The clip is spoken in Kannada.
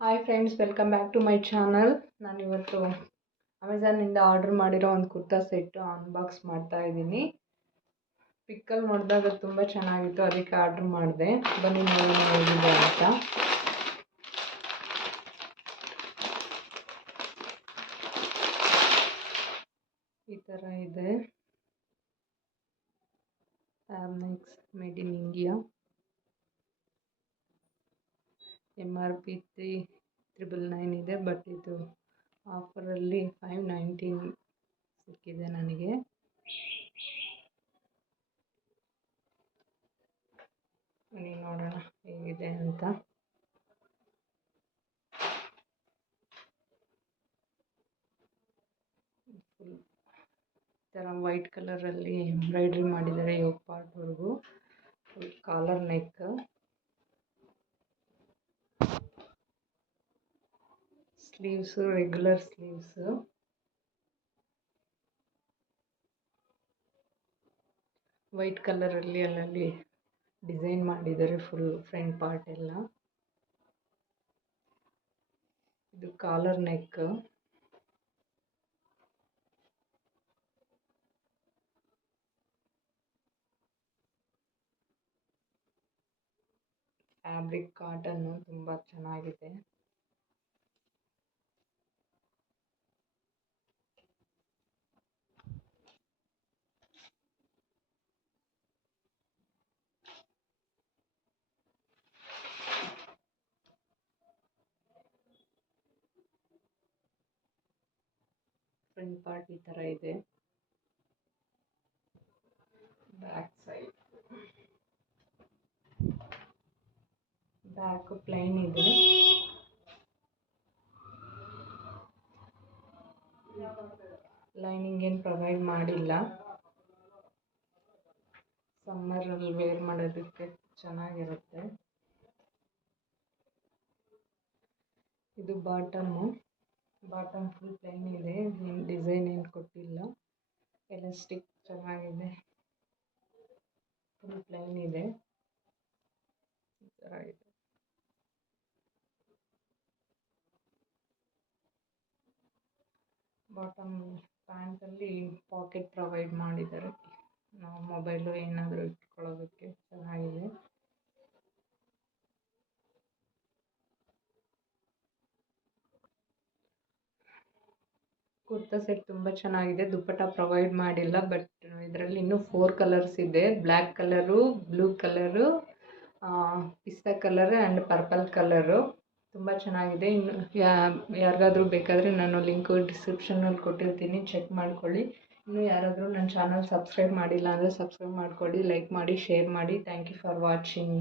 Hi friends, welcome back to my channel. ನಾನಿವತ್ತು ಅಮೆಝಾನಿಂದ ಆರ್ಡರ್ ಮಾಡಿರೋ ಒಂದು ಕುರ್ತಾ ಸೆಟ್ಟು ಅನ್ಬಾಕ್ಸ್ ಮಾಡ್ತಾ ಇದ್ದೀನಿ. ಪಿಕ್ಕಲ್ಲಿ ನೋಡಿದಾಗ ತುಂಬ ಚೆನ್ನಾಗಿತ್ತು, ಅದಕ್ಕೆ ಆರ್ಡ್ರ್ ಮಾಡಿದೆ. ಬನ್ನಿ ನೋಡೋಣ ಹೇಗಿದೆ ಅಂತ. ಈ ಥರ ಇದೆ. Fabrics made in India. MRP 3999 ಇದೆ, ಬಟ್ ಇದು ಆಫರಲ್ಲಿ 519 ಸಿಕ್ಕಿದೆ ನನಗೆ. ಬನ್ನಿ ನೋಡೋಣ ಹೇಗಿದೆ ಅಂತ. ಫುಲ್ ಈ ಥರ ವೈಟ್ ಕಲರಲ್ಲಿ ಎಂಬ್ರಾಯ್ಡ್ರಿ ಮಾಡಿದ್ದಾರೆ ಯೋಗ ಪಾರ್ಟ್ವರೆಗೂ. Full collar neck, sleeves regular sleeves. White ಕಲರಲ್ಲಿ ಅಲ್ಲಲ್ಲಿ ಡಿಸೈನ್ ಮಾಡಿದ್ದಾರೆ ಫುಲ್ ಫ್ರಂಟ್ ಪಾರ್ಟ್ ಎಲ್ಲ. ಇದು ಕಾಲರ್ ನೆಕ್. ಫ್ಯಾಬ್ರಿಕ್ ಕಾಟನ್ನು ತುಂಬ ಚೆನ್ನಾಗಿದೆ. ಫ್ರಂಟ್ ಪಾರ್ಟ್ ಈ ಥರ ಇದೆ. ಬ್ಯಾಕ್ ಸೈಡ್, ಬ್ಯಾಕ್ ಪ್ಲೈನ್ ಇದೆ. ಲೈನಿಂಗ್ ಏನು ಪ್ರೊವೈಡ್ ಮಾಡಿಲ್ಲ. ಸಮ್ಮರಲ್ಲಿ ವೇರ್ ಮಾಡೋದಕ್ಕೆ ಚೆನ್ನಾಗಿರುತ್ತೆ. ಇದು ಬಾಟಮ್ ಫುಲ್ ಪ್ಲೈನ್ ಇದೆ, ಡಿಸೈನ್ ಏನು ಕೊಟ್ಟಿಲ್ಲ. ಎಲಾಸ್ಟಿಕ್ ಚೆನ್ನಾಗಿದೆ, ಫುಲ್ ಪ್ಲೈನ್ ಇದೆ. ಈ ಥರ ಇದೆ. ಬಾಟಮ್ ಪ್ಯಾಂಟಲ್ಲಿ ಪಾಕೆಟ್ ಪ್ರೊವೈಡ್ ಮಾಡಿದ್ದಾರೆ, ನಾವು ಮೊಬೈಲು ಏನಾದರೂ ಇಟ್ಕೊಳ್ಳೋದಕ್ಕೆ ಚೆನ್ನಾಗಿದೆ. ಕುರ್ತಾ ಸೆಟ್ ತುಂಬ ಚೆನ್ನಾಗಿದೆ. ದುಪ್ಪಟ್ಟ ಪ್ರೊವೈಡ್ ಮಾಡಿಲ್ಲ, ಬಟ್ ಇದರಲ್ಲಿ ಇನ್ನೂ 4 ಕಲರ್ಸ್ ಇದೆ. ಬ್ಲ್ಯಾಕ್ ಕಲರು, ಬ್ಲೂ ಕಲರು, ಪಿಸ್ತಾ ಕಲರ್ ಆ್ಯಂಡ್ ಪರ್ಪಲ್ ಕಲರು. ತುಂಬ ಚೆನ್ನಾಗಿದೆ. ಇನ್ನು ಯಾರಿಗಾದ್ರೂ ಬೇಕಾದರೆ ನಾನು ಲಿಂಕು ಡಿಸ್ಕ್ರಿಪ್ಷನಲ್ಲಿ ಕೊಟ್ಟಿರ್ತೀನಿ, ಚೆಕ್ ಮಾಡ್ಕೊಳ್ಳಿ. ಇನ್ನೂ ಯಾರಾದರೂ ನನ್ನ ಚಾನಲ್ ಸಬ್ಸ್ಕ್ರೈಬ್ ಮಾಡಿಲ್ಲ ಅಂದರೆ ಸಬ್ಸ್ಕ್ರೈಬ್ ಮಾಡ್ಕೊಳ್ಳಿ, ಲೈಕ್ ಮಾಡಿ, ಶೇರ್ ಮಾಡಿ. Thank you for watching.